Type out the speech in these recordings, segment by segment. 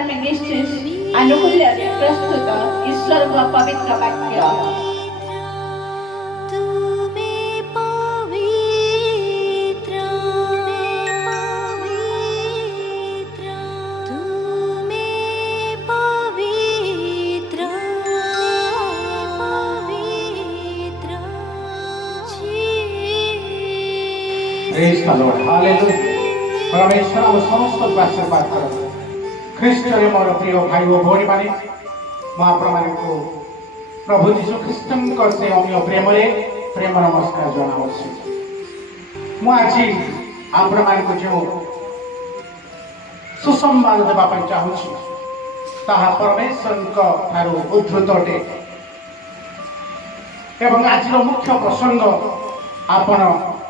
Star Ministries ଆନୁକୂଲ୍ୟରେ ପ୍ରସ୍ତୁତ ଈଶ୍ୱରଙ୍କ ପବିତ୍ର ବାକ୍ୟ। Praise the Lord. Hallelujah. परमेश्वर अब समस्त आशीर्वाद करो। ख्रीष्ट रे मोर प्रिय भाई ओ भौणी माने म आपको प्रभु यीशु ख्रीष्टଙ୍କ से अमीय प्रेम रे प्रेम नमस्कार जनाउछु। म आज आपको जो सुसंवाद देबा ପାଇଁ चाहूछु ताहा परमेश्वरଙ୍କ ठारू उद्धृत अटे एवं आज मुख्य प्रसंग आपण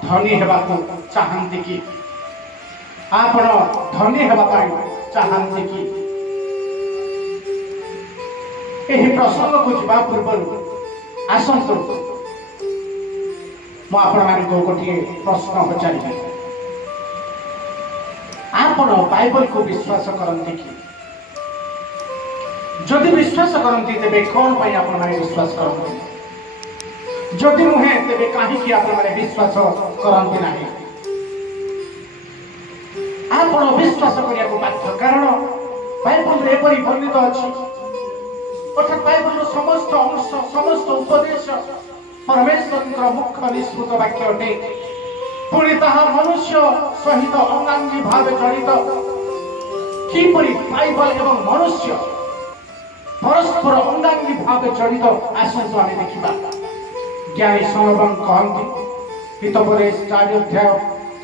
धनी हेबाकू चाहती कि आपण धनी हेबा चाहती कि यही प्रसंग को जा पूर्व आसतु मुझे गोटे प्रश्न पचारि आपण बाइबल को विश्वास करती कि जदि विश्वास करती तेरे कौन पाई आपण विश्वास करती जदि नुहे तेरे कहीं विश्वास करती ना आप विश्वास करने को बाध्य कारण बाइबल एपरी वर्णित अच्छी अर्थात बाइबल समस्त अंश समस्त उपदेश परमेश्वर मुख्य निष्कृत वाक्य अटे पुणी ताहा मनुष्य सहित अंगांगी भाव जड़ित किपरि बाइबल एवं मनुष्य परस्पर अंगांगी भाव जड़ित आसतु आम देखा ज्ञानी सनबन कहती हितोपदेश 4 अध्याय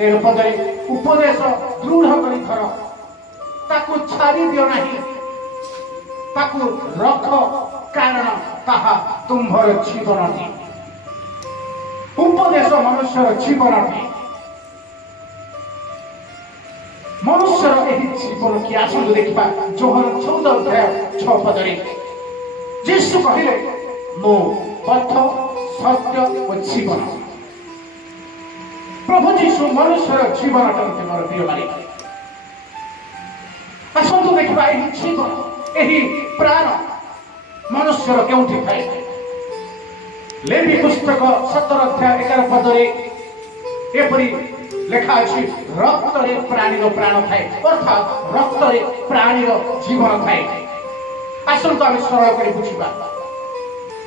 13 पदे उपदेश दृढ़ करी धर ताकू छाड़ी दियो नहीं ताकू रख कारण ताहा तुम्भर जीवन अटे उपदेश मनुष्यर जीवन अटे मनुष्यर एही जीवन की आसंतु देखा जोहन 14 अध्याय 6 पदे यीशु कहिले मो पथ सत्य और जीवन प्रभु जीशु मनुष्यर जीवन अटंती मोर प्रिय माने आसतु देखा यही जीवन यही प्राण मनुष्यर केउठी थाए लेवी पुस्तक 17 अध्याय 11 पदरे एपरी लेखा अछि रक्त रे प्राणी रो प्राण थाए अर्थात रक्त रे प्राणी रो जीवन थाए आसतु आम सरल करी बुझिबा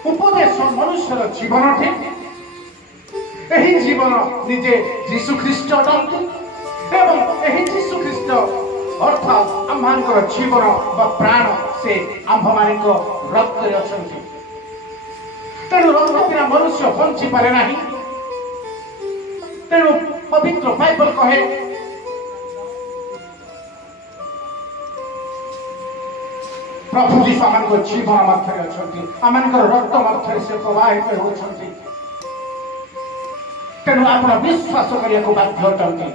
उपदेश मनुष्यर जीवन अटे यही जीवन निजे जीशु ख्रीष्ट अटंती एवं यही जीशु ख्रीष्ट अर्थात आम जीवन व प्राण से आंभ मान रक्त अच्छा तेणु रक्त बिना मनुष्य बंची पारे ना तेणु पवित्र बाइबल कहे प्रभु जीशु आम जीवन मध्य अच्छा आम रक्त मध्य से प्रवाहित होती तेणु आप विश्वास करने को बाध्य अटंती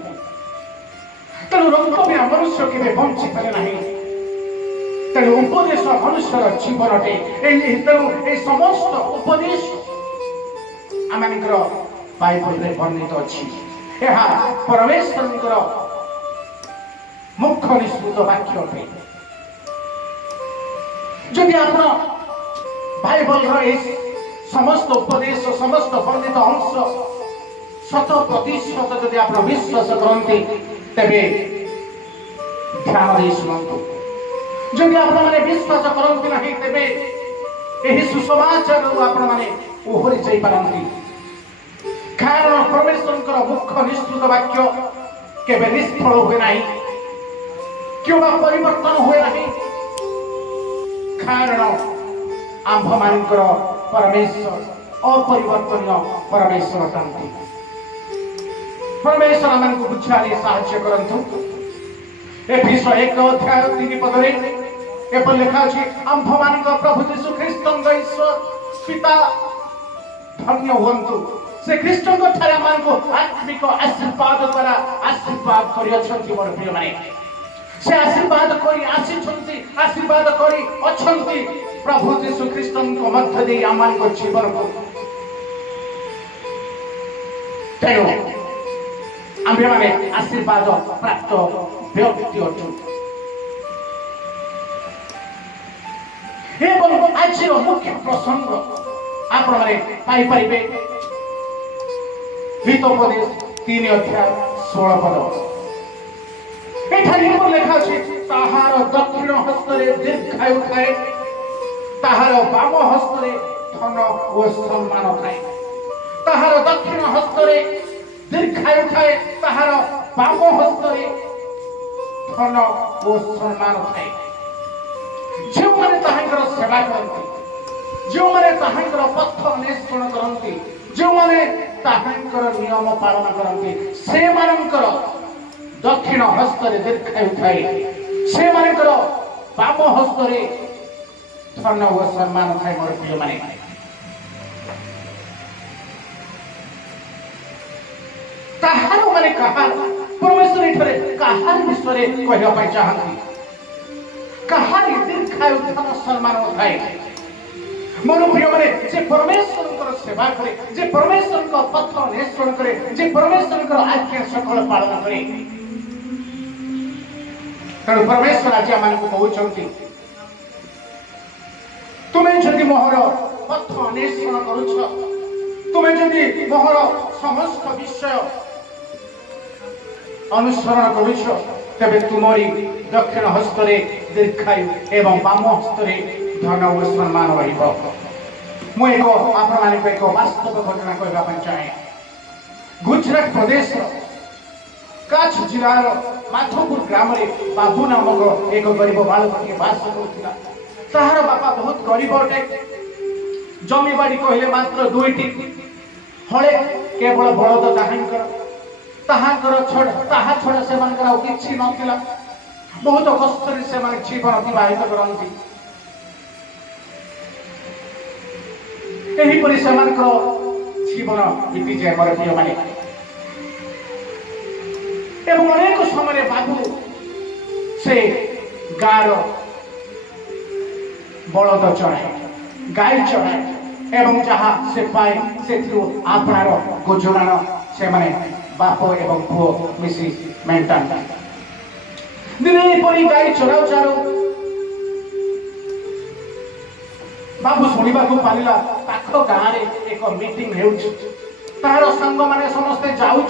तेणु रक्त बिना मनुष्य केवे बंची पारे ना तेणु उपदेश मनुष्यर जीवन अटे तेणु ये समस्त उपदेश आम बाइबल में वर्णित अच्छी यह परमेश्वर मुख्य निष्कृत वाक्य अटे जदि आप बाइबल समस्त उपदेश समस्त वर्णित अंश 100% जदि आप विश्वास करते तेरे ध्यान दे शुणु जदि आप विश्वास करते ना तेरे यही सुसमाचार ओहरी जापारती कारण परमेश्वर मुख्य निष्कृत वाक्य केवे निष्फल हुए ना क्यों परिवर्तन हुए ना कारण आंभ मान परमेश्वर अपरिवर्तनीय परमेश्वर अटंती परमेश्वर आमको बुझाने साहाय्य करंतु एफिस 1 अध्याय 3 पदरे एपर लिखा अछि आंभ मान प्रभु यीशु ख्रीष्टଙ୍କ ईश्वर पिता धन्य हुंतु से ख्रीष्टଙ୍କ ठारे आमको आत्मिक आशीर्वाद द्वारा आशीर्वाद करि अछंती मोर प्रिय माने से आशीर्वाद करी आसीछंती आशीर्वाद करी अछंती प्रभु यीशु ख्रीष्टଙ୍କ मध्य दे आमको जीवन को तेणु आम्भे माने आशीर्वाद प्राप्त व्यक्ति अटु एवं आज मुख्य प्रसंग आपण पाइपर हितोपदेश 3 अध्याय 16 पद एठाने लेखा अछि ताहार दक्षिण हस्तरे दीर्घायु थाए ताहार बाम हस्तरे धन ओ सम्मान थाए ताहार दक्षिण हस्तरे दीर्घायु थाए ताहार बाम हस्तरे धन ओ सम्मान थाए जो माने ताहांकर सेवा करती जो माने ताहांकर पथ अन्वेषण करती जो माने ताहांकर नियम पालन करती से मानकर दक्षिण हस्तरे दीर्घायु थाए से मानकर बाम हस्तरे धन ओ सम्मान थाए मोर प्रिय माने ताहार माने कहा परमेश्वर इठरे कहार विषय कहवा पाई चाहती कहार दीर्घायु धन सम्मान थाए मोर प्रिय माने जे परमेश्वर सेवा करे जे परमेश्वर पथ अन्वेषण करे जे परमेश्वर आज्ञा सकल पालन करे तेणु परमेश्वर आज आम कहते तुम्हें जदि मोहर पथ अन्वेषण करुछ तुम्हें जदि मोहर समस्त विषय अनुसरण करुछ तेबे तुमरी दक्षिण हस्तरे दीर्घायु एवं बाम हस्तरे धन ओ सम्मान रहिबो मु एक आपण एक वास्तव घटना कहवा चाहे गुजरात प्रदेश कच्छ जिलार माधोपुर ग्राम में बाबू नामक एक गरीब बालक बास करुला ताहार बापा बहुत गरीब अटे जमीबाड़ी कहले मात्र 2टी हले केवल बलद ताहांकर छड़ा से किछि नथिला बहुत कष्ट से जीवन अतिबाहित करती एहीपरि जीवन बीती जाए मोर प्रिय माने एवं अनेक समय बाबू से गार बलद चढ़ाए गाय चढ़ाए एवं जहाँ से पाए से आपणार गुजराण से माने बाप एवं पुओ मिसी मेंटेन दिने परी गाय चराउ चारो बाबू शुणा पारा पाख गाँव में एक मीटिंग तार सांग माने समस्ते जाऊँ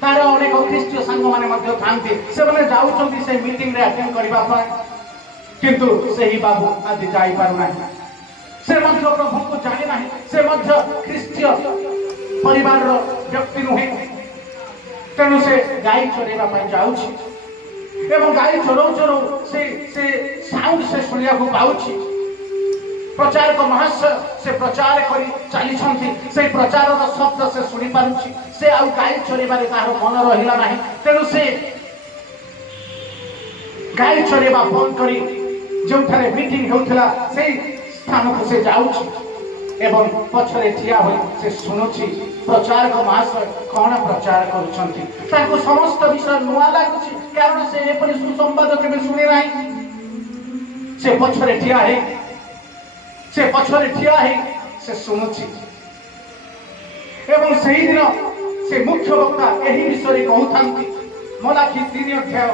तार अनेक ख्रीष्टीय सांग माने थांती से जाऊँच से मीटिंग रे अटेंड करबा किंतु सही बाबू आज जाई पारु नाही से प्रभु को जाने ना से ख्रीष्टीय परिवार व्यक्ति नुहे तेणु से गाय चरेबा जाऊँच एवं गाय चरौ चरौ से साउंड से शुणा पाऊँ प्रचारक महाशय से प्रचार करी चली से प्रचार शब्द से शुणी पारुछि से आउ गाय चरेबारे तार मन रहिला नाही तेणु से गाय चरेबा बंद करी जोठारे मीटिंग होउथला से स्थान को से जाउछि एवं पछरे ठिया होई से सुनुछि प्रचारक महाशय कौन प्रचार करुछंती ताको समस्त विषय नुआ लागुछि कारण से एपरि सुसंवाद केबे सुने नाही से पछरे ठिया है से पछरे ठिया है से सुनुछि एवं सही दिन से मुख्य वक्ता यही विषय कहउथांती मलाखी 3 अध्याय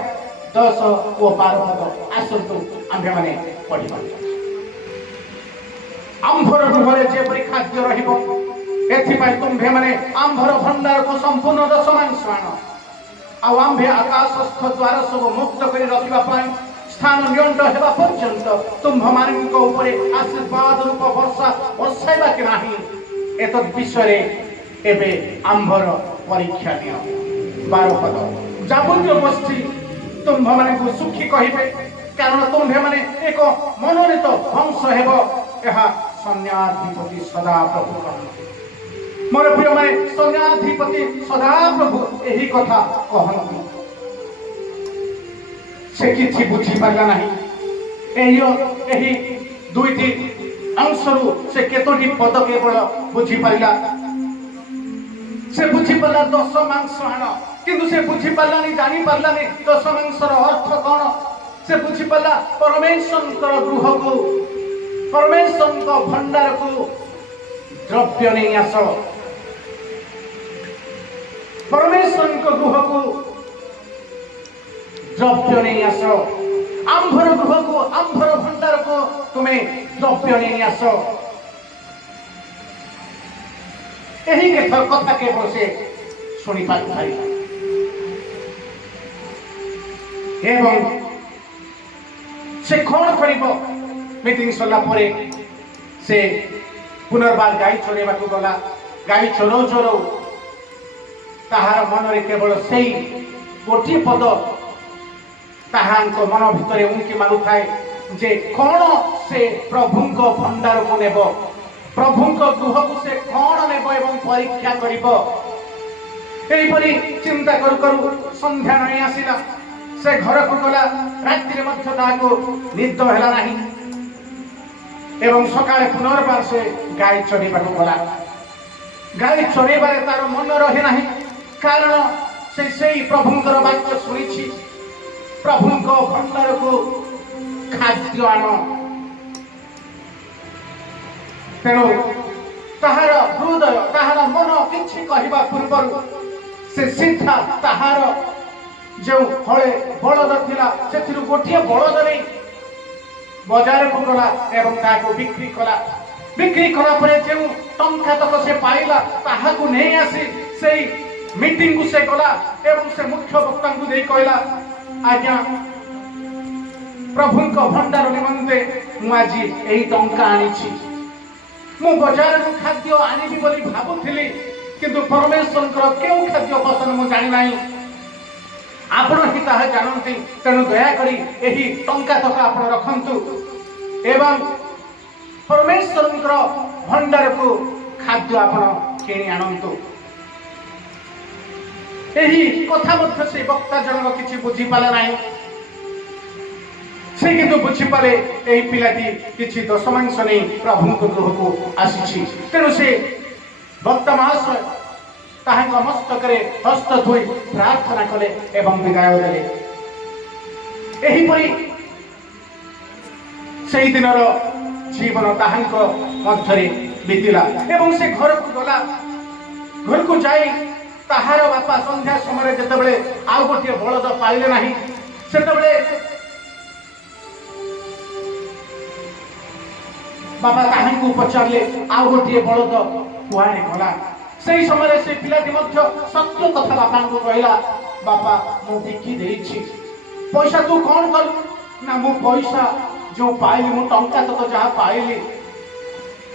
10 और 12 पद आसंतु आम्भे माने पढिबा आंभर गृहरे जेपरि खाद्य रहिबो एथिपाई तुम्भे माने आंभर भंडार को संपूर्ण दशमांश आण आ आम्भे आकाशस्थ द्वार सब मुक्त करी रखिबा पाई स्थान नियंत्रण हेबा पर्यंत तुम्भ मानक ऊपर आशीर्वाद रूप वर्षा वर्षाइबा कि नाही एतद विषय एबे आंभर परीक्षा दियो 12 पद जाबुत्य गोष्ठी तुम्भ मानक सुखी कहिबे कारण तुम्भे माने एक मनोनीत वंश हेबो एहा सन्याधिपति सदा प्रभु कहନ୍ତି मोर प्रिय माने सन्याधिपति सदा प्रभु एही कथा कहନ୍ତି से किछि बुझी पारला नाही एही 2टी अंशरू से केतोटी पद केवल बुझी पारला से बुझी पारला दशमांश आण किंतु से बुझी पारला नहीं जानी पारला नहीं दशमांशर अर्थ कौन से बुझी पारला परमेश्वर गृह को परमेश्वर भंडार को द्रव्य नहीं आस परमेश्वर गृह को द्रव्य नहीं आस आंभर गृह को आंभर भंडार को तुम्हें द्रव्य नहीं आस। यही कथा केवल से शुणी पारि एवं से कौन कर मीटिंग सरला से पुनर्बार गाई चरेवा गला। गाई चरौ चरौ ताहार मन रे केवल से गोटे पद ताहां मन भितर उंकी मारू थाए जे कौन से प्रभु भंडार को नेब, प्रभु गृह को से कौन नेब एवं परीक्षा करिब। एहिपरि चिंता करू करू संध्या नहीं आसिला। से घर को गला। रात्रि मध्य ताको निद हैला नहीं एवं सकाळे पुनर्बार से गाई चरेबा गला। गाई चरेबारे तार मन रहे नहीं कारण से प्रभुंकर वाक्य शुणी प्रभु भंडार को खाद्य आन। तेणु ताहार हृदय ताहार मन किछि कहवा पूर्व से सीधा ताहार जो हले बलद थिला सेथिरु गोटिए बलद नहीं बाजार को गला एवं ताको बिक्री कला। बिक्री कला परे जो टंका तक से पाइला ताहाकु नहीं आसी से मीटिंग को से गला एवं से मुख्य वक्ता को दे कहला आज्ञा प्रभु भंडार निमंते मु आज यही टंका आनी मु बाजार खाद्य आनिबी बोली भाबुथिली किंतु परमेश्वर क्यों खाद्य पसंद मु जानि नाही। आपण ही ताहा जानती तेणु दयाकरी यही टंका तक आपण रखंतु एवं परमेश्वर भंडार को खाद्य आपण किणी आनंतु। यही कथा मध्य से वक्ता जनक किछि बुझी पाले नाही। से किंतु बुझी पाले यही पिलाटी किछि दशमांश नहीं प्रभु गृह को आसी। तेणु से वक्ता महाशय ताहांक मस्तकरे हस्त धोई प्रार्थना कले एवं विदाय देले। एहिपरि सेही दिनर जीवन ताहांक मध्यरे बीतिला एवं से घर को गला। घर को जाई ताहार बापा संध्या समय जेतेबेले आउ गोटे बलद पाइले नाही सेतेबेले बाबा ताहांकु पचारले आउ गोटे बलद कुआने गला। से समय से पिलाटी मध्य सत्य कथा बापा को कहला बापा मु बिकी देछि पैसा तू कौन कर ना मु पैसा जो पाइली मु टंका तो जहा पाइली।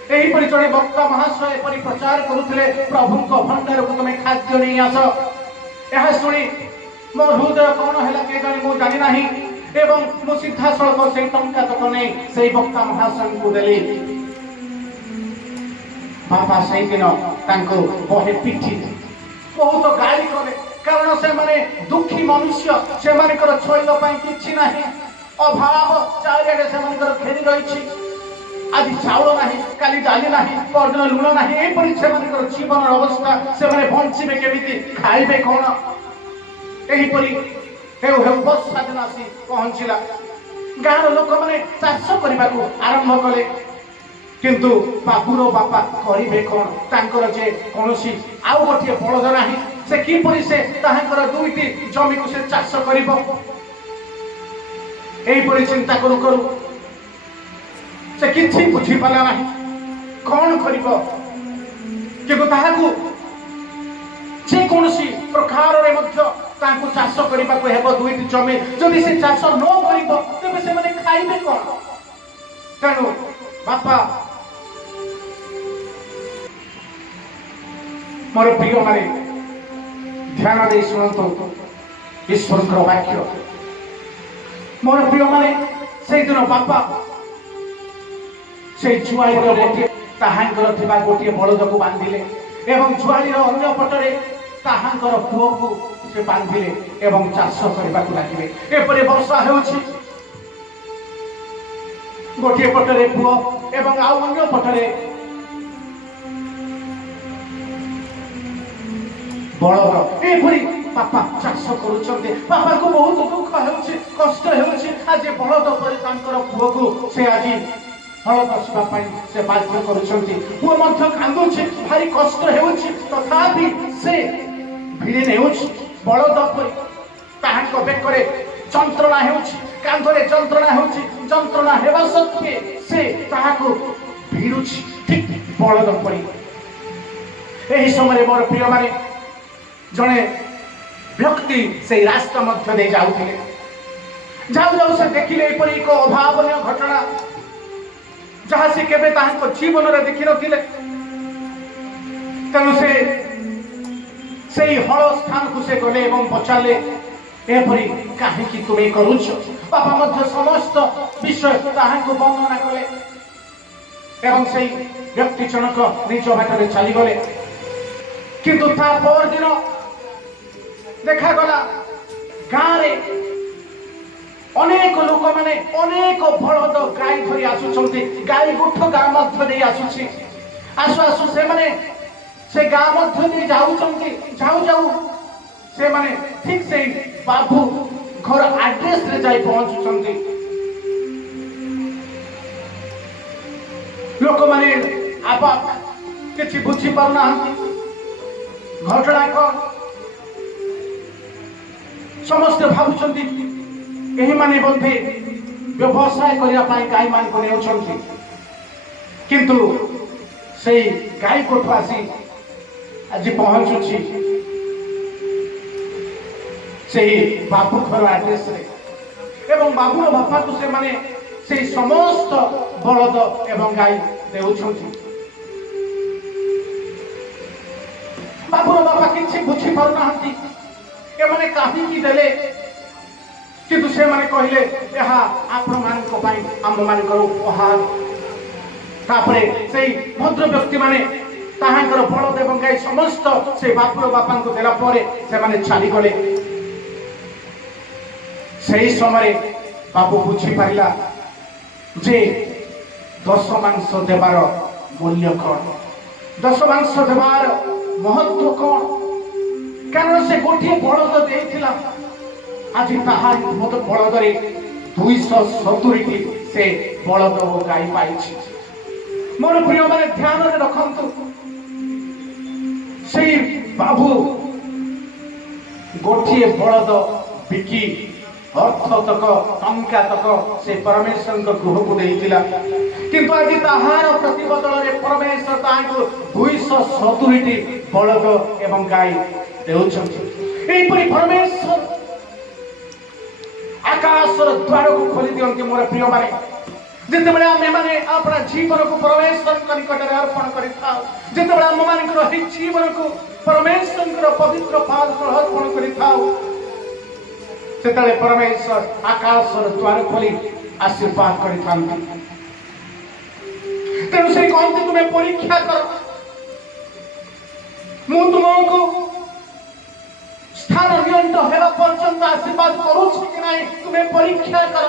एही परि जणे वक्ता महाशय परि प्रचार करुथिले प्रभु को भंडार को तुमे खाद्य नहीं आस। यह सुनी मो हृदय कौन हैला के जानि मु जानि नाही एवं मु सीधा सड़क से टंका तक नहीं से वक्ता महाशय को देली। बापा से दिन तांको बहे पिठी बहुत गाली कले कारण से माने दुखी मनुष्य से मानकर छोइल पई किछि नाही अभाव चारियाडे से मानकर घेरी रहिछि। आज चाउल नाही काली डाली नाही परदिन लुण नाही ए परि से मानकर जीवन अवस्था से माने बंचिबे केमिति खाइबे कोन। एही परि हेउ हेउ वर्षा दिन आसी पहुंचिला। गाँव लोक माने चाष करबा को आरंभ कले किंतु बाबूर बापा करिबे कोन तांकर जे कोनोसी आउ गोटे बलद नाही से किपरि से ताहांकर दुईटी जमी को से चाष करिबो। एही परि चिंता करू करू से किछि बुझी पाला नाही कोन करिबो किंतु ताहाकु जे कोनोसी प्रकार रे मध्य तांकु चाष करिबा को हेबो दुईटी जमी जदि से चाष न करिबो तबे से माने खाइबे कोन। तेणु बापा मोर प्रिय माने ध्यान दे सुनतो ईश्वर वाक्य। मोर प्रिय माने से दिन बापा से जुआई गोटे ताहांकर थिबा गोटे बलद को बांधिले एवं जुआई अन्य पटरे ताहांकर पुओ को से बांधिले एवं चाष करबा को लागिले। एपरे वर्षा हेउछि गोटे पटरे पुओ एवं आउ अन्य पटरे बलद। एपरि बापा चाष करुछन्ते बापा को बहुत दुख हेउछि कष्ट हेउछि। आज बलद परि तांकर पुओ को से आज हल बसवा पाई से बाध्य करुछन्ति। पुओ मध्य कांदुछि भारी कष्ट हेउछि तथापि से भिड़े नेउछि बलद परि ताहांक बेकरे যন্ত্রণা হেউছি କାନ୍ଧରେ ଯନ୍ତ୍ରଣା ହେଉଛି, ଯନ୍ତ୍ରଣା ହେବା ସତ୍ତ୍ୱେ ସେ ତାହାକୁ ଭିଡୁଛି ଠିକ୍ ବଳଦ ପରି। ଏହି ସମୟରେ ମୋର ପ୍ରିୟମାନେ ଜଣେ ବ୍ୟକ୍ତି ସେଇ ରାସ୍ତା ମଧ୍ୟ ଦେଇ ଯାଉଥିଲେ। ଯାଉ ଯାଉ ସେ ଦେଖିଲେ ଏପରି ଏକ ଅଭାବନୀୟ ଘଟଣା ଯାହା ସେ କେବେ ତାଙ୍କ ଜୀବନରେ ଦେଖିନଥିଲେ। ତେଣୁ ସେ ସେଇ ହଳ ସ୍ଥାନକୁ ସେ ଗଲେ ଏବଂ ପଚାରିଲେ, ଏପରି କାହିଁକି ତୁମେ କରୁଛ? ବାପା ମଧ୍ୟ ସମସ୍ତ ବିଷୟ ତାହାଙ୍କୁ ବର୍ଣ୍ଣନା କଲେ ଏବଂ ସେଇ ବ୍ୟକ୍ତି ଜଣକ ନିଜ ବାଟରେ ଚାଲିଗଲେ। କିନ୍ତୁ ତା ପରଦିନ ଦେଖାଗଲା ଗାଁରେ ଅନେକ ଲୋକମାନେ ଅନେକ ବଳଦ ଗାଈ ଧରି ଆସୁଛନ୍ତି। ଗାଈ ଗୋଠ ଗାଁ ମଧ୍ୟ ଦେଇ ଆସୁଛି। ଆସୁ ଆସୁ ସେମାନେ ସେ ଗାଁ ମଧ୍ୟ ଦେଇ ଯାଉଛନ୍ତି। ଯାଉ ଯାଉ ସେମାନେ ଠିକ୍ ସେଇ ବାବୁ ଘର ଆଡ୍ରେସରେ ଯାଇ ପହଞ୍ଚୁଛନ୍ତି। ଲୋକମାନେ ଆବାକ, କିଛି ବୁଝିପାରୁନାହାନ୍ତି ଘଟଣା କ'ଣ। ସମସ୍ତେ ଭାବୁଛନ୍ତି ଏହିମାନେ ବୋଧେ ବ୍ୟବସାୟ କରିବା ପାଇଁ ଗାଈମାନଙ୍କୁ ନେଉଛନ୍ତି। କିନ୍ତୁ ସେଇ ଗାଈ କୋଠୁ ଆସି ଆଜି ପହଞ୍ଚୁଛି ସେହି ବାବୁ ଘର ଆଡ୍ରେସରେ ଏବଂ ବାବୁର ବାପାକୁ ସେମାନେ ସେଇ ସମସ୍ତ ବଳଦ ଏବଂ ଗାଈ ଦେଉଛନ୍ତି। ବାବୁର ବାପା କିଛି ବୁଝିପାରୁନାହାନ୍ତି ଏମାନେ କାହିଁକି ଦେଲେ। କିନ୍ତୁ ସେମାନେ କହିଲେ, ଏହା ଆପଣମାନଙ୍କ ପାଇଁ ଆମମାନଙ୍କର ଉପହାର। ତାପରେ ସେଇ ଭଦ୍ର ବ୍ୟକ୍ତିମାନେ ତାହାଙ୍କର ବଳଦ ଏବଂ ଗାଈ ସମସ୍ତ ସେ ବାପୁର ବାପାଙ୍କୁ ଦେଲା ପରେ ସେମାନେ ଚାଲିଗଲେ। ସେହି ସମୟରେ ବାବୁ ବୁଝିପାରିଲା ଯେ ଦଶମାଂଶ ଦେବାର ମୂଲ୍ୟ କ'ଣ, ଦଶମାଂଶ ଦେବାର ମହତ୍ଵ କ'ଣ। କାରଣ ସେ ଗୋଟିଏ ବଳଦ ଦେଇଥିଲା, ଆଜି ତାହା ବଳଦରେ 270ଟି ସେ ବଳଦ ଓ ଗାଈ ପାଇଛି। ମୋର ପ୍ରିୟମାନେ ଧ୍ୟାନରେ ରଖନ୍ତୁ, ସେଇ ବାବୁ ଗୋଟିଏ ବଳଦ ବିକି ଅର୍ଥତକ ଟଙ୍କାତକ ସେ ପରମେଶ୍ୱରଙ୍କ ଗୃହକୁ ଦେଇଥିଲା। କିନ୍ତୁ ଆଜି ତାହାର ପ୍ରତିବଦଳରେ ପରମେଶ୍ୱର ତାହାଙ୍କୁ 270ଟି ବଳଦ ଏବଂ ଗାଈ ଦେଉଛନ୍ତି। ଏହିପରି ପରମେଶ୍ୱର ଆକାଶର ଦ୍ୱାରକୁ ଖୋଲି ଦିଅନ୍ତି। ମୋର ପ୍ରିୟମାନେ, ଯେତେବେଳେ ଆମେମାନେ ଆପଣା ଜୀବନକୁ ପରମେଶ୍ୱରଙ୍କ ନିକଟରେ ଅର୍ପଣ କରିଥାଉ, ଯେତେବେଳେ ଆମମାନଙ୍କର ଏହି ଜୀବନକୁ ପରମେଶ୍ୱରଙ୍କର ପବିତ୍ର ପାଦ ତଳେ ଅର୍ପଣ କରିଥାଉ, ସେତେବେଳେ ପରମେଶ୍ୱର ଆକାଶର ଦ୍ୱାର ଖୋଲି ଆଶୀର୍ବାଦ କରିଥାନ୍ତି। ତେଣୁ ସେ କହନ୍ତି, ତୁମେ ପରୀକ୍ଷା କର, ମୁଁ ତୁମକୁ ସ୍ଥାନ ନିୟନ୍ତ୍ରଣ ହେବା ପର୍ଯ୍ୟନ୍ତ ଆଶୀର୍ବାଦ କରୁଛି କି ନାହିଁ ତୁମେ ପରୀକ୍ଷା କର।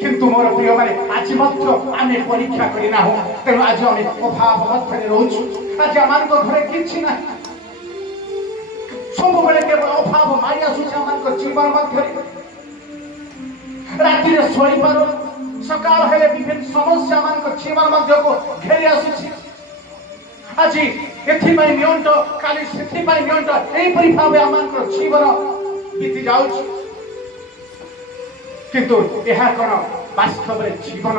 କିନ୍ତୁ ମୋର ପ୍ରିୟମାନେ, ଆଜି ମଧ୍ୟ ଆମେ ପରୀକ୍ଷା କରିନାହୁଁ। ତେଣୁ ଆଜି ଆମେ ଅଭାବ ମଧ୍ୟରେ ରହୁଛୁ। ଆଜି ଆମମାନଙ୍କ ଘରେ କିଛି ନାହିଁ, ସବୁବେଳେ କେବଳ ଅଭାବ ମାରି ଆସୁଛି ଆମମାନଙ୍କ ଜୀବନ ମଧ୍ୟରେ। ରାତିରେ ଶୋଇପାରୁ, ସକାଳ ହେଲେ ବିଭିନ୍ନ ସମସ୍ୟା ଆମମାନଙ୍କ ଜୀବନ ମଧ୍ୟକୁ ଘେରି ଆସୁଛି। ଆଜି ଏଥିପାଇଁ ନିଅଣ୍ଟ, କାଲି ସେଥିପାଇଁ ନିଅଣ୍ଟ, ଏହିପରି ଭାବେ ଆମମାନଙ୍କର ଜୀବନ ବିତି ଯାଉଛି। କିନ୍ତୁ ଏହା କ'ଣ ବାସ୍ତବରେ ଜୀବନ?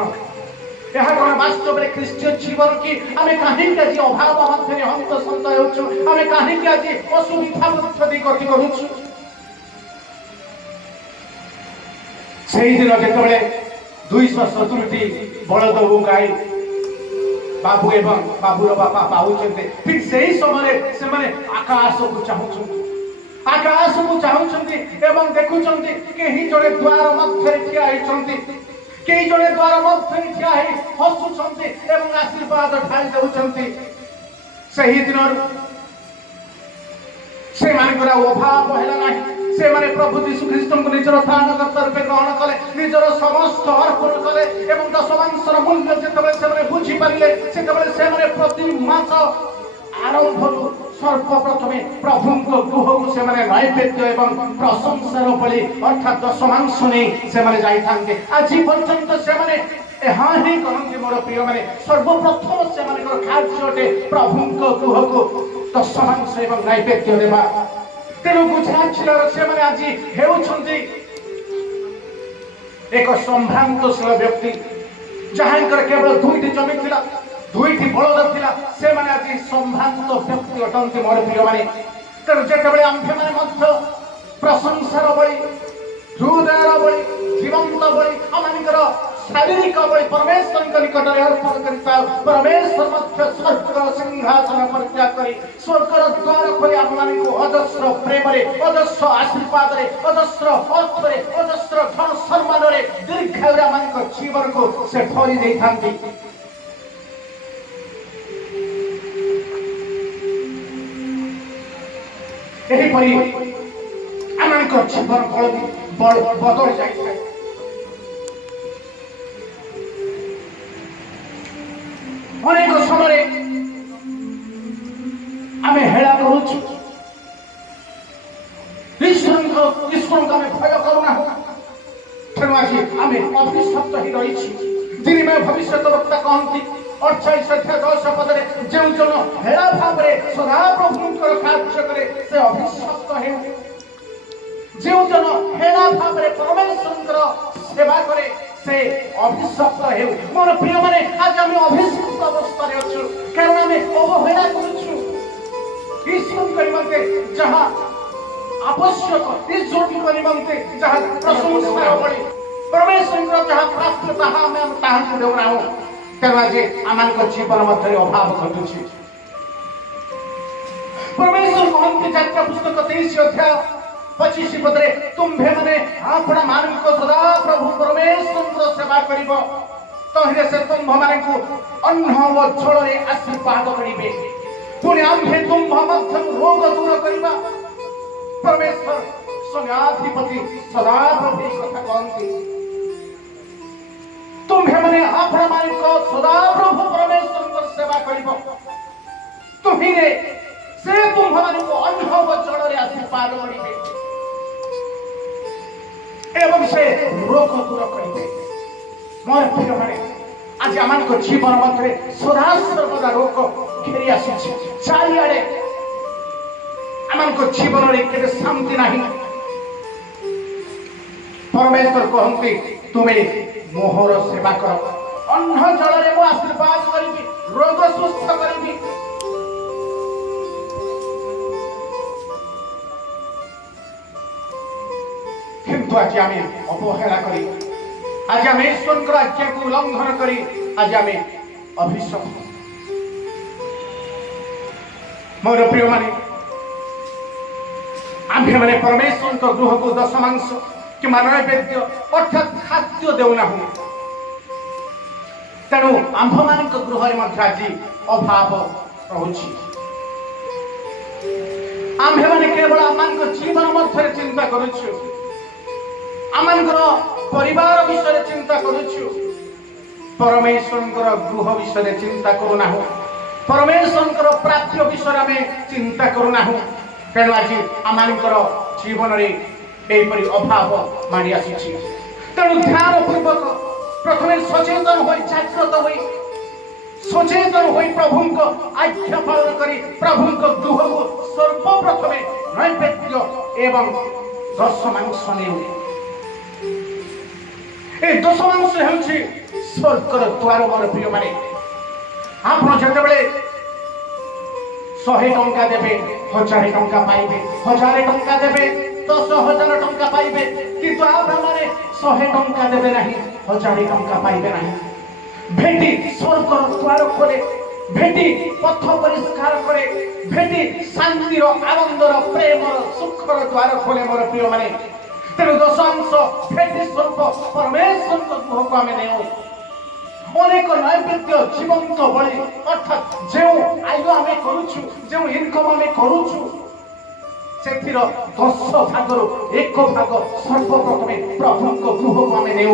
ଏହା କ'ଣ ବାସ୍ତବରେ ଖ୍ରୀଷ୍ଟୀୟ ଜୀବନ କି? ଆମେ କାହିଁକି ଆଜି ଅଭାବ ମଧ୍ୟରେ ହନ୍ତସନ୍ତ ହେଉଛୁ? ଆମେ କାହିଁକି ଆଜି ଅସୁବିଧା ମଧ୍ୟ ଦେଇ ଗତି କରୁଛୁ? ସେଇଦିନ ଯେତେବେଳେ 270ଟି ବଳଦ ଓ ଗାଈ ବାବୁ ଏବଂ ବାବୁର ବାପା ପାଉଛନ୍ତି, ଠିକ୍ ସେହି ସମୟରେ ସେମାନେ ଆକାଶକୁ ଚାହୁଁଛନ୍ତି, ଆକାଶକୁ ଚାହୁଁଛନ୍ତି ଏବଂ ଦେଖୁଛନ୍ତି କେହି ଜଣେ ଦ୍ୱାର ମଧ୍ୟରେ ଠିଆ ହେଇଛନ୍ତି, କେହି ଜଣେ ଦ୍ୱାର ମଧ୍ୟରେ ଠିଆ ହେଇ ହସୁଛନ୍ତି ଏବଂ ଆଶୀର୍ବାଦ ଢାଳି ଦେଉଛନ୍ତି। ସେହି ଦିନରୁ ସେମାନଙ୍କର ଆଉ ଅଭାବ ହେଲା ନାହିଁ। ସେମାନେ ପ୍ରଭୁ ଯୀଶୁ ଖ୍ରୀଷ୍ଟଙ୍କୁ ନିଜର ତ୍ରାଣକର୍ତ୍ତା ରୂପେ ଗ୍ରହଣ କଲେ, ନିଜର ସମସ୍ତ ଅର୍ପଣ କଲେ ଏବଂ ଦଶମାଂଶର ମୂଲ୍ୟ ଯେତେବେଳେ ସେମାନେ ବୁଝିପାରିଲେ, ସେତେବେଳେ ସେମାନେ ପ୍ରତି ମାସ ଆରମ୍ଭରୁ ସର୍ବପ୍ରଥମେ ପ୍ରଭୁଙ୍କ ଗୃହକୁ ସେମାନେ ନୈବେଦ୍ୟ ଏବଂ ପ୍ରଶଂସାର ବଳି ଅର୍ଥାତ୍ ଦଶମାଂଶ ନେଇ ସେମାନେ ଯାଇଥାନ୍ତି। ଆଜି ପର୍ଯ୍ୟନ୍ତ ସେମାନେ ଏହା ହିଁ କରନ୍ତି। ମୋର ପ୍ରିୟମାନେ, ସର୍ବପ୍ରଥମ ସେମାନଙ୍କର କାର୍ଯ୍ୟ ଅଟେ ପ୍ରଭୁଙ୍କ ଗୃହକୁ ଦଶମାଂଶ ଏବଂ ନୈବେଦ୍ୟ ଦେବା। ତେଣୁ ଗୁଜରାଟ ଜିଲ୍ଲାର ସେମାନେ ଆଜି ହେଉଛନ୍ତି एक संभ्रांतशील व्यक्ति जहाँकर केवल दुईटी जमी थिला दुईटी बलद थिला से माने आज संभ्रांत व्यक्ति अटंती मोर प्रिय माने तेणु जेतेबेले आम्भे माने मध्य प्रशंसार बळी हृदयर बळी जीवंत बळी आमानिकर शारीरिक बळी परमेश्वर निकट अर्पण करता परमेश्वर मध्य स्वर्ग सिंहासन परित्याग करी स्वर्गर द्वार खोली आमମାନଙ୍କୁ अजस्र प्रेमरे अजस्र आशीर्वादरे अजस्र अर्थरे अजस्र धन सम्मानरे दीर्घायुरे आमମାନଙ୍କ जीवनକୁ से भरि ଦେଇଥାନ୍ତି। एहीपरि आमମାନଙ୍କ जीवन बदଳି ଯାଇଥାଏ। अनेक समय आम हेला करुचु ईश्वर आम भय करूना तेणु आज आम अभिशप्त ही रही दिनमय भविष्य वक्ता कहती 28:10 पदे जो जन हेला भाव सदा प्रभुंकर कार्य करे से अभिशप्त हो जो जन हेला भाव परमेश्वर सेवा करे से अभिशप्त हो। मोर प्रिय माने आज आम अभिशप्त अवस्था अच्छु कारण आम अवहेला करुचु ईश्वर निमंते जहाँ आवश्यक ईश्वर निमंते जहाँ प्रशंसा बड़ी परमेश्वर जहाँ प्राप्त ताहा आम ताहां देउना हो तेणु आज आम जीवन मध्य अभाव घटुଛି। परमेश्वर कहते जात्रा पुस्तक 23:25 पदरे तुम्भे माने आपणा मानक सदा प्रभु परमेश्वर सेवा करिब तहिरे से तुम्भ मानकु अन्न व जलरे आशीर्वाद करिबे पुनि आम्भे तुम्भ मध्य रोग दूर करिबा परमेश्वर स्वयाधिपति सदा प्रभु कथा कहती तुम्भे माने आपणा मानक सदा प्रभु परमेश्वर सेवा करिब तहिरे से तुम्भ मानकु अन्न व जलरे आशीर्वाद करिबे एवं से रोग दूर करेंगे। मोर प्रिय माने आज आम जीवन मध्य सदा सर्वदा रोग घेरी आसी चारिआडे आम जीवन में केवे शांति नहीं परमेश्वर कहते तुम्हें मोहर सेवा कर अन्न जल मु आशीर्वाद करी रोग सुस्थ करी किंतु आज आम अवहेला करी आज आम ईश्वर आज्ञा को उल्लंघन करी आज आम अभिशप्त। मोर प्रिय माने आम्भे माने परमेश्वर गृह को दशमांश कि नैवेद्य अर्थात खाद्य देउना हूँ तेणु आम्भ मान गृह आज अभाव रही आम्भे माने केवल आम जीवन मध्य चिंता करुछु आमर परिवार विषय चिंता करुछु परमेश्वर गृह विषय चिंता करूना परमेश्वर प्राप्य विषय आम चिंता करूना तेणु आज आमर जीवन में यहपरी अभाव माड़ी आसी तेणु ध्यान पूर्वक प्रथम सचेतन हो जागृत हो सचेतन हो प्रभु को आज्ञा पालन करी प्रभु को गृह को सर्वप्रथम नैवेद्य एवं दशमांश ए दशमांश होउछि स्वर्गर द्वार। मोर प्रिय माने आपण जेतेबेले 100 टंका देबे 1000 टंका पाइबे 1000 टंका देबे 10,000 टंका पाइबे किंतु आपण माने 100 टंका देबे नहीं 1000 टंका पाइबे नहीं भेटी स्वर्गर द्वार खोले भेटी पथ परिष्कार करे भेटी शांतिर आनंदर प्रेमर सुखर द्वार खोले। मोर प्रिय माने तेणु दशांश भेटी स्वरूप परमेश्वर गृह को आम ने अनेक नैवेद्य जीवंत बड़ी अर्थात जो आय आम करुचु जो इनकम आम करुचु से 10 भागर 1 भाग सर्वप्रथम प्रभु गृह को आम ने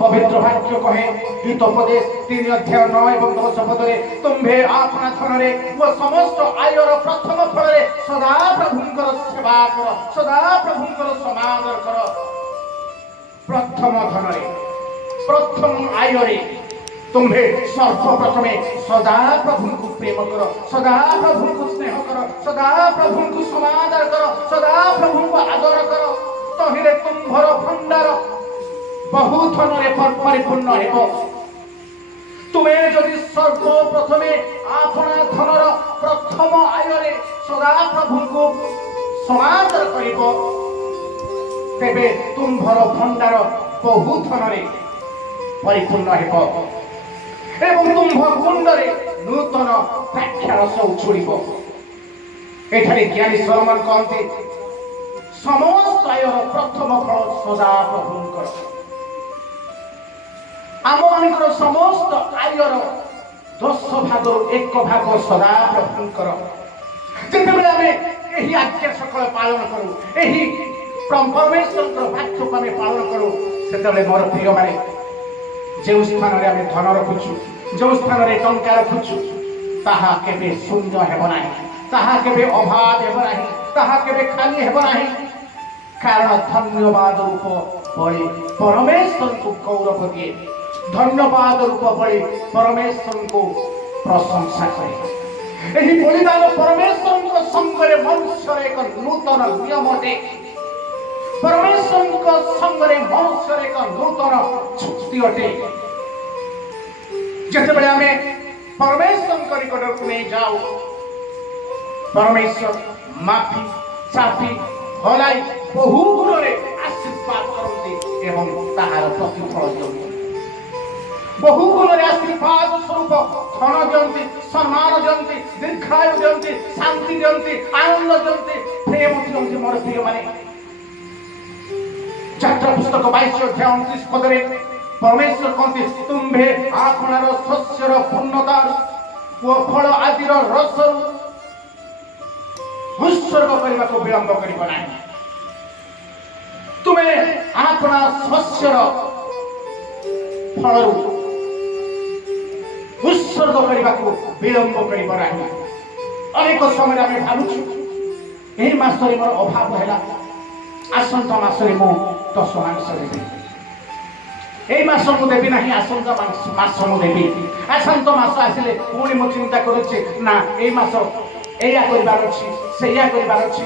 पवित्र वाक्य कहे हितोपदेश 3:9 एवं 10 पदरे तुम्भे आपना धनरे व समस्त आयर प्रथम फल सदा प्रभुंकर सेवा कर सदा प्रभुंकर समादर कर प्रथम धनरे प्रथम आयरे तुम्भे सर्वप्रथमे सदा प्रभु को प्रेम कर सदा प्रभु को स्नेह कर सदा प्रभु को समादर कर सदा प्रभु को आदर कर କହିଲେ ତୁମ୍ଭର ଭଣ୍ଡାର ବହୁ ଧନରେ ପରିପୂର୍ଣ୍ଣ ହେବ। ତୁମେ ଯଦି ସର୍ବପ୍ରଥମେ ଆପଣା ଧନର ପ୍ରଥମ ଆୟରେ ସଦାପ୍ରଭୁଙ୍କୁ ସମାଦର କରିବ, ତେବେ ତୁମ୍ଭର ଭଣ୍ଡାର ବହୁ ଧନରେ ପରିପୂର୍ଣ୍ଣ ହେବ ଏବଂ ତୁମ୍ଭ କୁଣ୍ଡରେ ନୂତନ ଦ୍ରାକ୍ଷାରସ ଉଛୁଳିବ। ଏଠାରେ ଜ୍ଞାନୀ ସଲୋମନ କହନ୍ତି, ସମସ୍ତ ଆୟର ପ୍ରଥମ ଫଳ ସଦାପ୍ରଭୁଙ୍କର। ଆମମାନଙ୍କର ସମସ୍ତ ଆୟର 10 ଭାଗରୁ 1 ଭାଗ ସଦାପ୍ରଭୁଙ୍କର। ଯେତେବେଳେ ଆମେ ଏହି ଆଜ୍ଞା ସକଳ ପାଳନ କରୁ, ଏହି ପରମେଶ୍ୱରଙ୍କର ବାକ୍ୟକୁ ଆମେ ପାଳନ କରୁ, ସେତେବେଳେ ମୋର ପ୍ରିୟମାନେ ଯେଉଁ ସ୍ଥାନରେ ଆମେ ଧନ ରଖୁଛୁ, ଯେଉଁ ସ୍ଥାନରେ ଟଙ୍କା ରଖୁଛୁ, ତାହା କେବେ ଶୂନ୍ୟ ହେବ ନାହିଁ, ତାହା କେବେ ଅଭାବ ହେବ ନାହିଁ, ତାହା କେବେ ଖାଲି ହେବ ନାହିଁ। କାରଣ ଧନ୍ୟବାଦ ରୂପ ବଳି ପରମେଶ୍ୱରଙ୍କୁ ଗୌରବ ଦିଏ, ଧନ୍ୟବାଦ ରୂପ ବଳି ପରମେଶ୍ୱରଙ୍କୁ ପ୍ରଶଂସା କରେ। ଏହି ବଳିଦାନ ପରମେଶ୍ୱରଙ୍କ ସଙ୍ଗରେ ମନୁଷ୍ୟର ଏକ ନୂତନ ନିୟମ ଅଟେ। ପରମେଶ୍ୱରଙ୍କ ସଙ୍ଗରେ ମନୁଷ୍ୟର ଏକ ନୂତନ ଚୁକ୍ତି ଅଟେ। ଯେତେବେଳେ ଆମେ ପରମେଶ୍ୱରଙ୍କ ନିକଟକୁ ନେଇ ଯାଉ, ପରମେଶ୍ୱର ମାଫି ଚାପି ହଲାଇ ବହୁ ଗୁଣରେ ଆଶୀର୍ବାଦ କରନ୍ତି ଏବଂ ତାହାର ପ୍ରତିଫଳ ଦିଅନ୍ତି। ବହୁ ଗୁଣରେ ଆଶୀର୍ବାଦ ସ୍ୱରୂପ ଧନ ଦିଅନ୍ତି, ସମ୍ମାନ ଦିଅନ୍ତି, ଦୀର୍ଘାୟୁ ଦିଅନ୍ତି, ଶାନ୍ତି ଦିଅନ୍ତି, ଆନନ୍ଦ ଦିଅନ୍ତି, ପ୍ରେମ ଦିଅନ୍ତି। ମୋର ପ୍ରିୟମାନେ, ଯାତ୍ରା ପୁସ୍ତକ 22 ଅଧ୍ୟାୟ 29 ପଦରେ ପରମେଶ୍ୱର କହନ୍ତି, ତୁମ୍ଭେ ଆପଣାର ଶସ୍ୟର ପୂର୍ଣ୍ଣତା ଓ ଫଳ ଆଦିର ରସରୁ ଉତ୍ସର୍ଗ କରିବାକୁ ବିଳମ୍ବ କରିବ ନାହିଁ। ତୁମେ ଆପଣା ଶସ୍ୟର ଫଳରୁ ଉତ୍ସର୍ଗ କରିବାକୁ ବିଳମ୍ବ କରିବ ନାହିଁ। ଅନେକ ସମୟରେ ଆମେ ଭାବୁଛୁ, ଏହି ମାସରେ ମୋର ଅଭାବ ହେଲା, ଆସନ୍ତା ମାସରେ ମୁଁ 10 ମାଂସ ଦେବି, এই ମାସ ମୁଁ ଦେବି ନାହିଁ, ଆସନ୍ତା ମାସ ମୁଁ ଦେବି। ଆସନ୍ତା ମାସ ଆସିଲେ ପୁଣି ମୁଁ ଚିନ୍ତା କରୁଛି, ନା ଏଇ ମାସ ଏଇଆ କରିବାର ଅଛି, ସେଇଆ କରିବାର ଅଛି,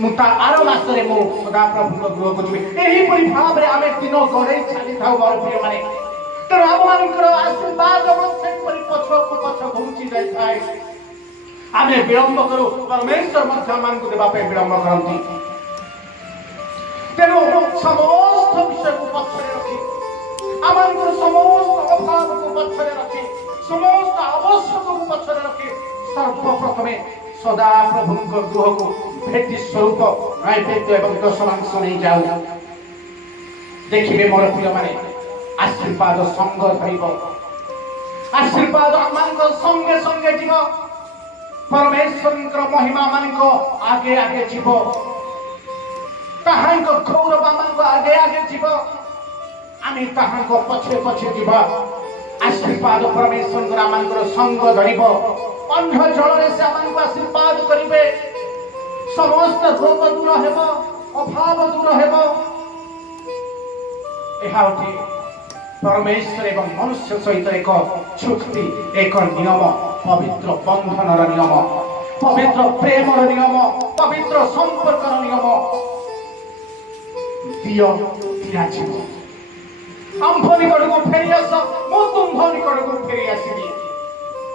ମୁଁ ତା ଆର ମାସରେ ମୁଁ ସଦାପ୍ରଭୁଙ୍କ ଗୃହକୁ ଯିବି। ଏହିପରି ଭାବରେ ଆମେ ଦିନ ଗଡ଼େଇ ଚାଲିଥାଉ ମୋର ପ୍ରିୟମାନେ। ତେଣୁ ଆମମାନଙ୍କର ଆଶୀର୍ବାଦ ସେପରି ପଛକୁ ପଛ ଘୁଞ୍ଚି ଯାଇଥାଏ। ଆମେ ବିଳମ୍ବ କରୁ, ପରମେଶ୍ୱର ମଧ୍ୟ ଆମମାନଙ୍କୁ ଦେବା ପାଇଁ ବିଳମ୍ବ କରନ୍ତି। ତେଣୁ ସମସ୍ତ ବିଷୟକୁ ପଛରେ ରଖି, ଆମମାନଙ୍କର ସମସ୍ତ ଅଭାବକୁ ପଛରେ ରଖି, ସମସ୍ତ ଆବଶ୍ୟକକୁ ପଛରେ ରଖି ସର୍ବପ୍ରଥମେ ସଦାପ୍ରଭୁଙ୍କ ଗୃହକୁ ଭେଟି ସ୍ୱରୂପ ନୈବେଦ୍ୟ ଏବଂ ଦଶମାଂଶ ନେଇ ଯାଉ। ଦେଖିବେ ମୋର ପ୍ରିୟମାନେ, ଆଶୀର୍ବାଦ ସଙ୍ଗ ଧରିବ, ଆଶୀର୍ବାଦ ଆମମାନଙ୍କ ସଙ୍ଗେ ସଙ୍ଗେ ଯିବ, ପରମେଶ୍ୱରଙ୍କର ମହିମା ମାନଙ୍କ ଆଗେ ଆଗେ ଯିବ, ତାହାଙ୍କ ଗୌରବ ଆମମାନଙ୍କ ଆଗେ ଆଗେ ଯିବ, ଆମେ ତାହାଙ୍କ ପଛେ ପଛେ ଯିବା। ଆଶୀର୍ବାଦ ପରମେଶ୍ୱରଙ୍କର ଆମମାନଙ୍କର ସଙ୍ଗ ଧରିବ, ଅନ୍ଧ ଜଳରେ ସେ ଆମମାନଙ୍କୁ ଆଶୀର୍ବାଦ କରିବେ, ସମସ୍ତ ରୋଗ ଦୂର ହେବ, ଅଭାବ ଦୂର ହେବ। ଏହା ଅଟେ ପରମେଶ୍ୱର ଏବଂ ମନୁଷ୍ୟ ସହିତ ଏକ ଚୁକ୍ତି, ଏକ ନିୟମ, ପବିତ୍ର ବନ୍ଧନର ନିୟମ, ପବିତ୍ର ପ୍ରେମର ନିୟମ, ପବିତ୍ର ସମ୍ପର୍କର ନିୟମ। ଦିଅ ଦିଆଯିବ। ଆମ୍ଭ ନିକଟକୁ ଫେରି ଆସ, ମୁଁ ତୁମ୍ଭ ନିକଟକୁ ଫେରି ଆସିବି।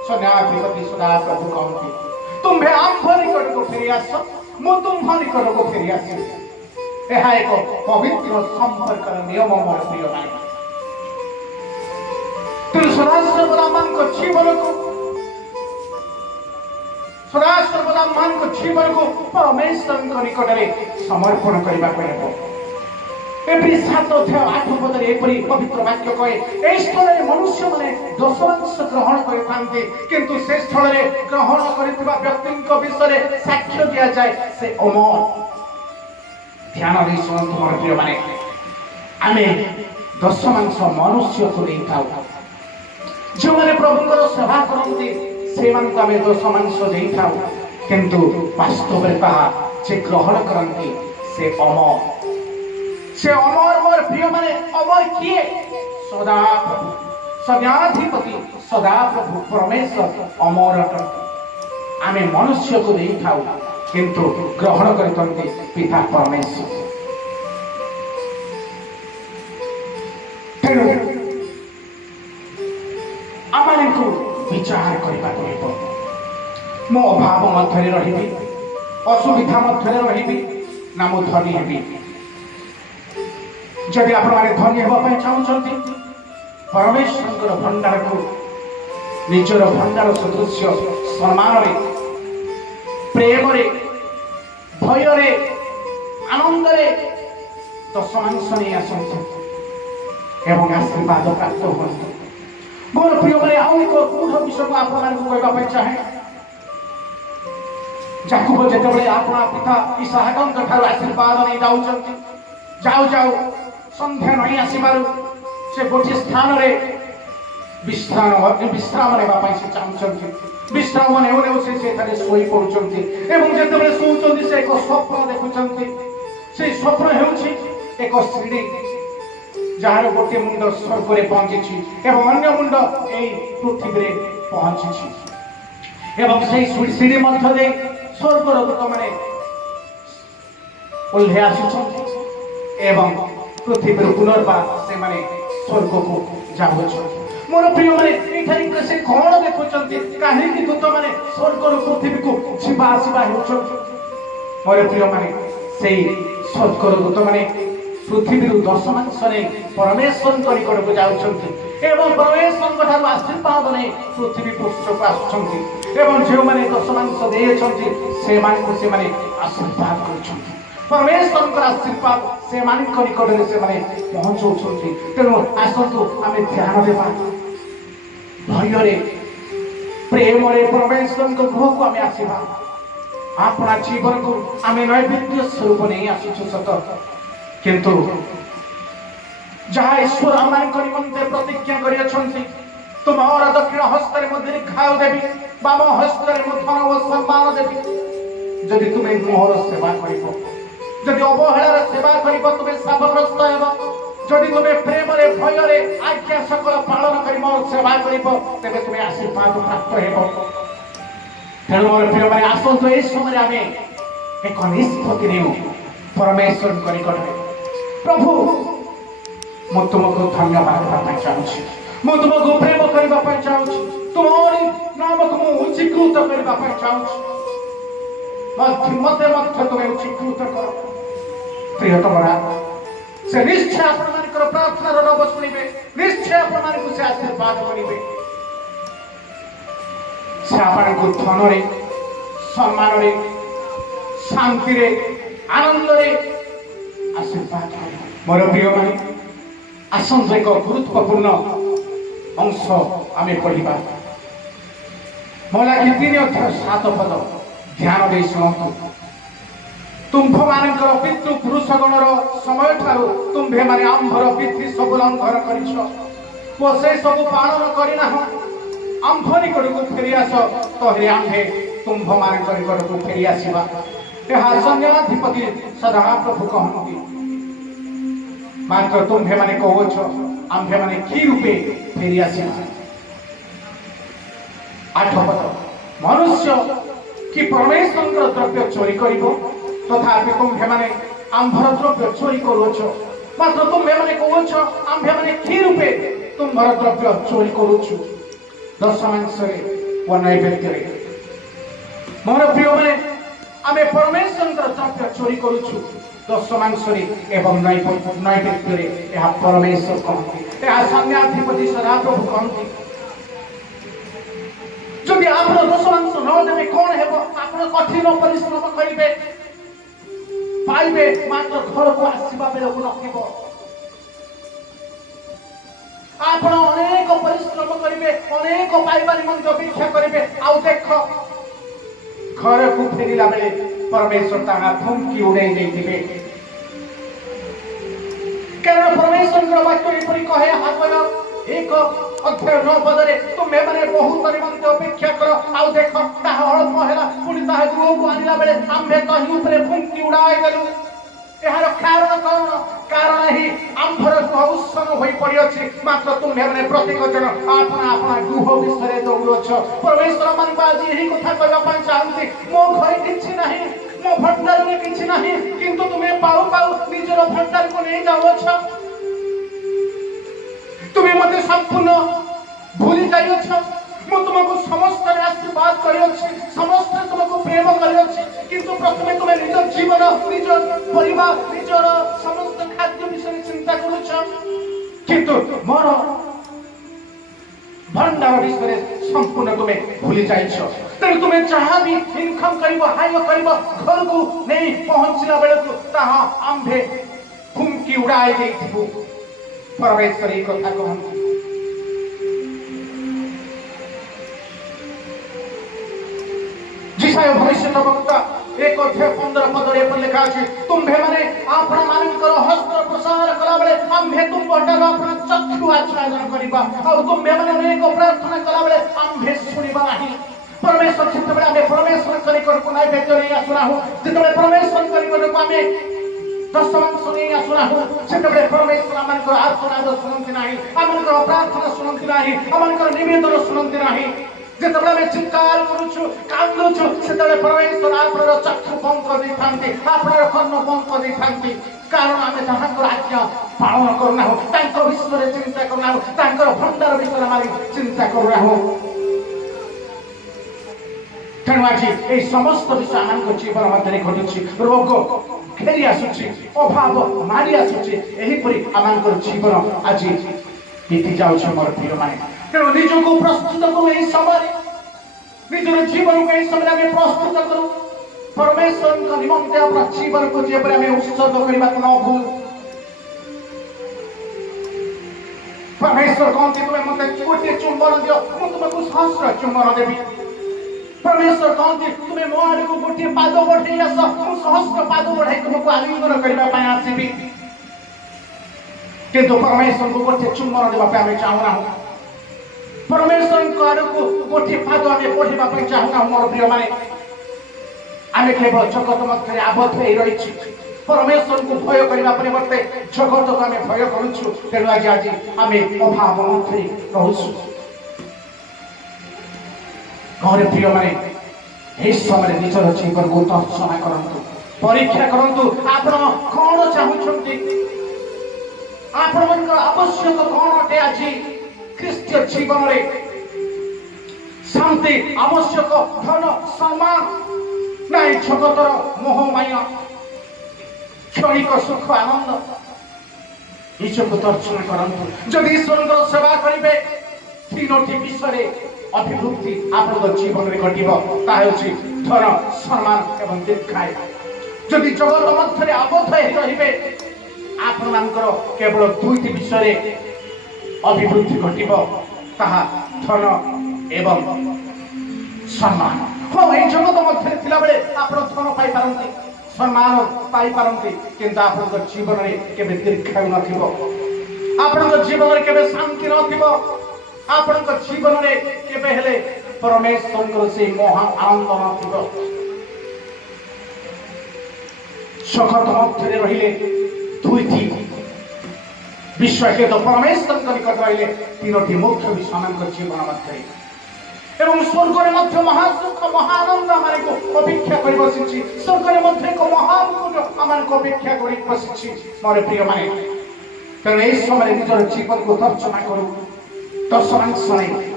ସନ୍ନ୍ୟାଧିପତି ସଦାପ୍ରଭୁ କହନ୍ତି, ତୁମ୍ଭେ ଆମ୍ଭ ନିକଟକୁ ଫେରି ଆସ, ମୁଁ ତୁମ୍ଭ ନିକଟକୁ ଫେରି ଆସିବି। ଏହା ଏକ ପବିତ୍ର ସମ୍ପର୍କର ନିୟମ ମୋର ପ୍ରିୟମାନେ। ତେଣୁ ସଦାସର୍ବଦା ମାନଙ୍କ ଜୀବନକୁ ପରମେଶ୍ୱରଙ୍କ ନିକଟରେ ସମର୍ପଣ କରିବାକୁ ହେବ। ଏପରି 7 ଅଧ୍ୟାୟ 8 ପଦରେ ଏପରି ପବିତ୍ର ବାକ୍ୟ କହେ, ଏହି ସ୍ଥଳରେ ମନୁଷ୍ୟମାନେ ଦଶମାଂଶ ଗ୍ରହଣ କରିଥାନ୍ତି, କିନ୍ତୁ ସେ ସ୍ଥଳରେ ଗ୍ରହଣ କରିଥିବା ବ୍ୟକ୍ତିଙ୍କ ବିଷୟରେ ସାକ୍ଷ୍ୟ ଦିଆଯାଏ, ସେ ଅମର। ଧ୍ୟାନ ଦେଇ ଶୁଣନ୍ତୁ ମୋର ପ୍ରିୟମାନେ, ଆମେ ଦଶମାଂଶ ମନୁଷ୍ୟକୁ ଦେଇଥାଉ। ଯେଉଁମାନେ ପ୍ରଭୁଙ୍କର ସେବା କରନ୍ତି ସେମାନଙ୍କୁ ଆମେ ଦଶମାଂଶ ଦେଇଥାଉ, କିନ୍ତୁ ବାସ୍ତବରେ ତାହା ସେ ଗ୍ରହଣ କରନ୍ତି ସେ ଅମର। ସେ ଅମର ମୋର ପ୍ରିୟମାନେ। ଅମର କିଏ? ସଦାପ୍ରଭୁ, ସନ୍ନ୍ୟାଧିପତି ସଦାପ୍ରଭୁ ପରମେଶ୍ୱର ଅମର ଅଟନ୍ତି। ଆମେ ମନୁଷ୍ୟକୁ ଦେଇଥାଉ, किंतु ग्रहण करते पिता परमेश्वर। तेणु आम विचार करने पड़ो मो अभाव मध्य रही असुविधा मध्य रही ना मु धनी हेबी। जदि आपण माने धनी होगा चाहते परमेश्वर भंडार को निजर भंडार सदृश सम्मान प्रेम भय आनंद दशमांश नहीं आसतु एवं आशीर्वाद प्राप्त हूँ। मोर प्रिय मैंने आउ एक गूढ़ विषय को आपको चाहे जाकुब जिते आपना पिता इसहाक ठार आशीर्वाद नहीं जाऊ जाऊ संध्या नहीं आसबार से गोटे स्थान विश्राम नेवाई से चाहते विश्राम नेउ नेउ से शोई पड़ुंट एवं जिते शोचती से एक स्वप्न देखुं से स्वप्न हो एक सीढ़ी जार गोटे मुंड स्वर्ग में पहुंची एवं अन्य मुंड यही पृथ्वी में पहुंची एवं से सीढ़ी मध्य दे स्वर्गर दूत मैंने ओह्ले आसुं एवं पृथ्वी पुनर्बार से माने स्वर्ग को जाऊँ। मोर प्रिय मैंने से कौन देखुं कहीं दूत मैंने स्वर्गर पृथ्वी को जीवा आसवा हो। मोर प्रिय मैंने से स्वर्गर दूत मैंने पृथ्वी दशमांश नहीं परमेश्वर निकट को जाऊँच एवं परमेश्वर आशीर्वाद नहीं पृथ्वी पृष्ठ को आसुँच एवं जो मैंने दशमांश देते से आशीर्वाद कर परमेश्वर आशीर्वाद से निकट में से पहुँचाऊँ। तेणु आसतु आम ध्यान देवा भय प्रेम परमेश्वर गृह को आम आसवा अपना जीवन को आम नैवेद्य स्वरूप नहीं आसुचु सत किंतु जहाँ ईश्वर आम निमंते प्रतिज्ञा कर तुम और दक्षिण हस्तर दीर्घायु देवी बाम हस्तर धन और सम्मान देवी जदि तुम्हें मोहर सेवा कर जदि अवहेलार सेवा कर तुम्हें शापग्रस्त हो जदि तुम्हें प्रेम भय आज्ञा सकल पालन कर मोर सेवा कर तेज तुम्हें आशीर्वाद प्राप्त हो। तेणु मोर प्रिय मैंने आसतु यह समय आम एक निष्पत्ति नहीं परमेश्वर निकट प्रभु मु तुमको धन्यवाद देना चाहूँगी मु तुमको प्रेम करने चाहूँगी तुम्हारी नाम को मुझे उच्चीकृत करने चाहूँगी मत तुम्हें उच्चीकृत कर प्रियतम से निश्चय आपंकर प्रार्थना रब शुणे निश्चय आप से आशीर्वाद करेंगे से आपको धन सम्मान शांति आनंद आशीर्वाद मोर प्रिय मैंने आसंत एक गुरुत्वपूर्ण अंश आम पढ़ा मलाकी 3 अध्याय 7 पद ध्यान दे शुणु तुम्भ मानकर पितृ पुरुष गणर समय ठारू तुम्भे माने आंभर विधि सब लंघन करिछ ओ से सब पालन करिना आंभ निकट को फेरी आस तोहरे आंभे तुम्भ मानकर निकट को फेरी आसीबा यह सैन्याधिपति सदा प्रभु कहती मात्र तुम्भे माने कहोछ आंभे माने की रूपे फेरी आसीबा। 8 पद मनुष्य कि परमेश्वर द्रव्य चोरी करिबो तथापि तुम्भे माने आंभर द्रव्य चोरी करूछ मात्र तुम्भे माने कहोछ आंभे माने की रूपे तुम्भर द्रव्य चोरी करूछ दशमांश व नैवेद्य मोर प्रिय माने आमे परमेश्वर द्रव्य चोरी करूछु दशमांश एवं नैवेद्य यह परमेश्वर कहते यह सैन्याधिपति सदा प्रभु कहते जदि आप दशमांश न देवे कौन है आप कठिन परिश्रम करेंगे पाइबे मात्र घर को आसवा बेलू नथिब आप अनेक परिश्रम करेंगे अनेक पाइबा निमंत अपेक्षा करेंगे आउ देख घर को फेरला बेले परमेश्वर ताहा फुंकी उड़े देथिबे कारण परमेश्वर वाक्य एपरि कहे हागल 1 अध्याय 9 पदरे तुम्हें माने बहुत निमंत अपेक्षा कर आउ देख ताहा अल्प हैला पुनी ताहा गृह को आनिला बेले आम्भे कहीं ऊपर फुंकी उड़ाई गलु एहार कारण ही आंभर गृह उत्सन्न होई पड़ी अछि मात्र तुम्हें माने प्रत्येक जन आपना आपना गृह विषय दौड़छ परमेश्वर मान बाजी यही कथा कहबा चाहନ୍ତି मो घरे किछि नाही तुम भंडार में किसी नहीं किंतु तुम्हें पाऊ पाऊ निजर भंडार को नहीं जाओछ तुम्हें मते संपूर्ण भूली जाइछ मु तुमको समस्त आशीर्वाद करियछि समस्त तुमको प्रेम करियछि किंतु प्रथमे तुम्हें निज जीवन निज परिवार निजर समस्त खाद्य विषय चिंता करूछ किंतु मोर भंडार विषय संपूर्ण तुम्हें भूली जाइछ तेणु तुम्हें जहाँ भी इनकम करिब हाय करिब घर को नहीं पहुंचला बेले को ताहा आंभे फुंकी उड़ाई देइथिबु परमेश्वर एक कथा कहନ୍ତି जिसाय भविष्य वक्ता 1:15 पदरे पर लिखा अछि तुम्भे माने आपण मानकर हस्त प्रसार कला बेले आंभे तुम बटार आपण चक्षु आच्छादन करिबा आ तुम्भे माने एक प्रार्थना कला बेले आंभे सुनिबा नाही परमेश्वर चित्तबेला में परमेश्वर करी को नाही बेचरी आसुना हो जितबे परमेश्वर करी को आमे दशमान सुनी आसुना हो जितबे परमेश्वर आमनकर आत्मा सुनंती नाही आमनकर प्रार्थना सुनंती नाही आमनकर निवेदन सुनंती नाही जितबे में चित्कार करूछु कांदुछु सेतबे परमेश्वर आपनर चक्षु बंद कर दै थांती आपनर कर्ण बंद कर दै थांती कारण आमे ताहाकर आज्ञा पालन करना हो तांकर विषय चिंता करना हो तांकर भंडार विषय मारी चिंता करना हो तेणु आज ये समस्त विषय आम जीवन मध्य घटुची रोग घेरी आसुची अभाव मारी आसुची एहीपरि आम जीवन आज बीती जाउछ मोर प्रिय माने तेणु निजको प्रस्तुत करू एही समय निजर जीवन को एही समय आम प्रस्तुत करू परमेश्वर निमंते अपना जीवन को जेपरि आम उत्सर्ग करबा को न भूल परमेश्वर कहते तुम्हें मते गोटे चुंबन दियो मु तुमको सहस्र चुंबन देबी परमेश्वर कहते तुम्हें मो आड़ को गोटे पाद बढ़े आस मु सहस्र पाद बढ़ाई तुमको आलिंगन करबा पय आसीबी किंतु परमेश्वर को गोटे चुंबन देबा पे आमे चाहना हो परमेश्वर को आड़ को गोटे पाद आमे बढ़ेबा पे चाहना मोर प्रिय माने आमे केवल जगत मध्य आबद्ध होई रहिछि परमेश्वर को भय करबा परिवर्ते जगत को आमे भय करूछु तेणु आज आमे अभाव मध्य रहउछु घरे प्रिय माने इस समय निजर जीवन को दर्शना करंतु परीक्षा करंतु आपण कोन चाहुछंती आपण मन को आवश्यक कोन अटे आछि ख्रिस्तीय जीवन रे शांति आवश्यक धन सम्मान नहीं जगतर मोह माया क्षणिक सुख आनंद ईश्वर को दर्शन करंतु जदि ईश्वर सेवा करिवे तीनोटी विषय अभिवृद्धि आपन जीवन में घटिब ताहेछि धन सम्मान एवं दीर्घायु जदि जगत मध्य आबद्ध रहिबे आपन मानकर केवल दुईटी विषय अभिवृद्धि घटिब ताहा धन एवं सम्मान हाँ ये जगत मध्य थिला बेले आपन धन पाई पारंती सम्मान पाई पारंती किंतु आपन जीवन में केबे दीर्घायु नथिबो आपन जीवन में केबे शांति नथिबो आपण जीवन में केबे हेले परमेश्वर से महा आनंद नथिबो जगत मध्य रहिले दुईटी विषय के तो परमेश्वर निकट रहिले तीनोटी मुख्य विषय जीवन मध्य एवं स्वर्ग मध्य महासुख महानंद आम को अपेक्षा कर बसी स्वर्ग मध्य एक महापुण्य आम को अपेक्षा कर बसी मोर प्रिय माने तेणु यह समय निजर जीवन को दर्शना करूँ दर्शनांश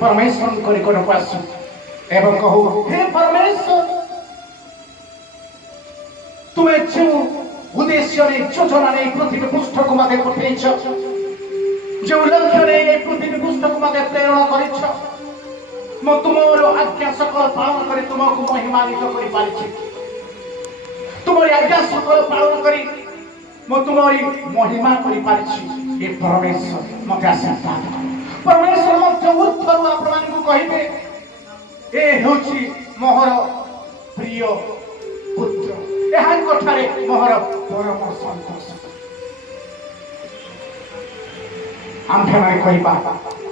परमेश्वर को निकट को आसू एवं कहू हे परमेश्वर तुम्हें जो उद्देश्य योजना नहीं पृथ्वी पृष्ठ को मत पठे जो लक्ष्य नहीं पृथ्वी पृष्ठ को मत प्रेरणा कर मो तुमर आज्ञा सकल पालन कर तुमको महिमान्वित कर पारिछि तुमर आज्ञा सकल पालन कर मो तुमरी महिमा कर पारिछि ए परमेश्वर मते आशीर्वाद परमेश्वर मध्य ऊर्ध्व आपण को कहिबे ए होछि मोहर प्रिय पुत्र एहान कोठारे मोहर परम संतोष आम्भे माने कहिबा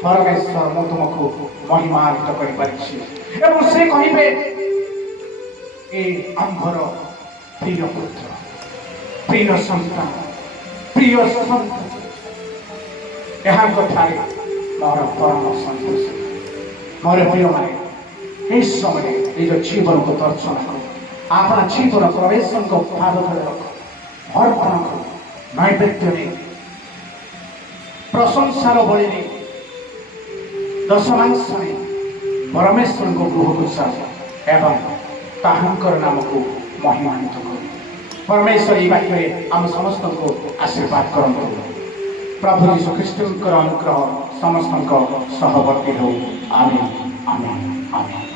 परमेश्वर मो तुमको महिमान्वित कर पारिछि एवं से कहिबे ए आम्भर प्रिय पुत्र प्रिय संतान प्रिय संत एहान कोठारे मोर परम संतोष मोर प्रिय माने इस समय निज जीवन को दर्शन करो ଆପଣ ଜୀବନ ପ୍ରବେଶଙ୍କ ପାଦ ତଳେ ରଖ ଅର୍ପଣ କର ନୈବେଦ୍ୟରେ ପ୍ରଶଂସାର ବଳିରେ ଦଶମାଂଶରେ ପରମେଶ୍ୱରଙ୍କ ଗୃହକୁ ସାର ଏବଂ ତାହାଙ୍କର ନାମକୁ ମହିମାନ୍ୱିତ କରୁ। ପରମେଶ୍ୱର ଏହି ବାକ୍ୟରେ ଆମ ସମସ୍ତଙ୍କୁ ଆଶୀର୍ବାଦ କରନ୍ତୁ। ପ୍ରଭୁ ଯୀଶୁ ଖ୍ରୀଷ୍ଟଙ୍କର ଅନୁଗ୍ରହ ସମସ୍ତଙ୍କ ସହବର୍ତ୍ତୀ ହେଉ। ଆମେନ୍ ଆମେନ୍ ଆମେନ୍।